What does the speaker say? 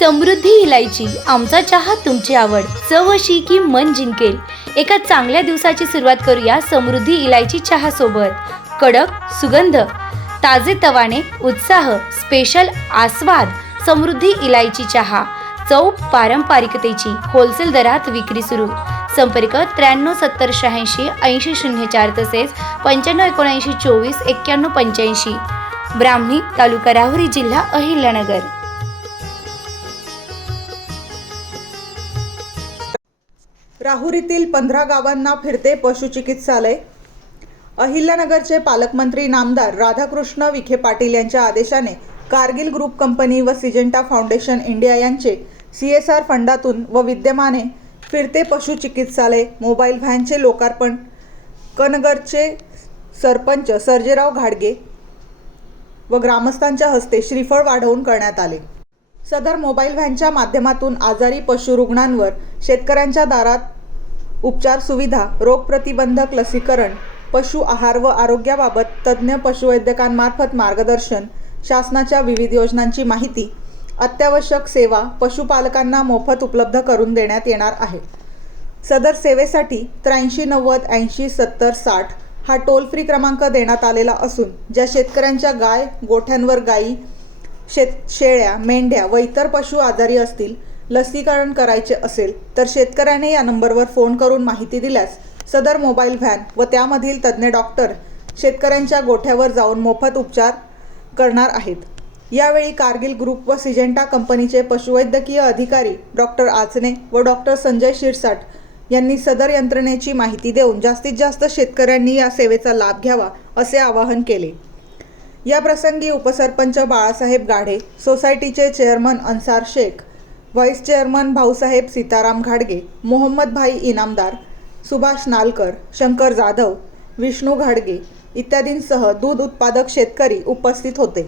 समृद्धी इलायची, आमचा चहा तुमची आवड, चव अशी की मन जिंकेल। एका चांगल्या दिवसाची सुरुवात करूया समृद्धी इलायची चहा सोबत। कडक सुगंध, ताजे तवाने, उत्साह, स्पेशल आस्वाद। समृद्धी इलायची चहा, चव पारंपरिकतेची, होलसेल दरात विक्री सुरू। संपर्क 93 70 86 80 04 तसेच 95 79 24 91 85। ब्राह्मणी, तालुका राहुरी, जिल्हा अहिल्यानगर। राहुरीतील 15 गावांना फिरते पशुचिकित्सालय। अहिल्यानगरचे पालकमंत्री नामदार राधाकृष्ण विखे पाटील यांच्या आदेशाने कारगिल ग्रुप कंपनी व सिजेंटा फाउंडेशन इंडिया यांचे CSR फंडातून व विद्यमाने फिरते पशुचिकित्सालय मोबाईल व्हॅनचे लोकार्पण कनगरचे सरपंच सर्जेराव घाडगे व ग्रामस्थांच्या हस्ते श्रीफळ वाढवून करण्यात आले। सदर मोबाईल व्हॅनच्या माध्यमातून आजारी पशु रुग्णांवर शेतकऱ्यांच्या दारात उपचार सुविधा, रोगप्रतिबंधक लसीकरण, पशु आहार व आरोग्याबाबत तज्ज्ञ पशुवैद्यकांमार्फत मार्गदर्शन, शासनाच्या विविध योजनांची माहिती, अत्यावश्यक सेवा पशुपालकांना मोफत उपलब्ध करून देण्यात येणार आहे। सदर सेवेसाठी 83 90 80 70 60 हा टोल फ्री क्रमांक देण्यात आलेला असून ज्या शेतकऱ्यांच्या गाय गोठ्यांवर गायी, शेळ्या, मेंढ्या व इतर पशु आजारी असतील, लसीकरण करायचे असेल तर शेतकऱ्याने या नंबरवर फोन करून माहिती दिल्यास सदर मोबाईल व्हॅन व त्यामधील तज्ज्ञ डॉक्टर शेतकऱ्यांच्या गोठ्यावर जाऊन मोफत उपचार करणार आहेत। यावेळी कारगिल ग्रुप व सिजेंटा कंपनीचे पशुवैद्यकीय अधिकारी डॉक्टर आचने व डॉक्टर संजय शिरसाट यांनी सदर यंत्रणेची माहिती देऊन जास्तीत जास्त शेतकऱ्यांनी या सेवेचा लाभ घ्यावा असे आवाहन केले। या प्रसंगी उपसरपंच बाळासाहेब गाढे, सोसायटीचे chairman Ansar Shaikh, vice chairman Bhausaheb Sitaram घाडगे, मोहम्मद भाई इनामदार, सुभाष नालकर, शंकर जाधव, विष्णू घाडगे इत्यादींसह दूध उत्पादक शेतकरी उपस्थित होते।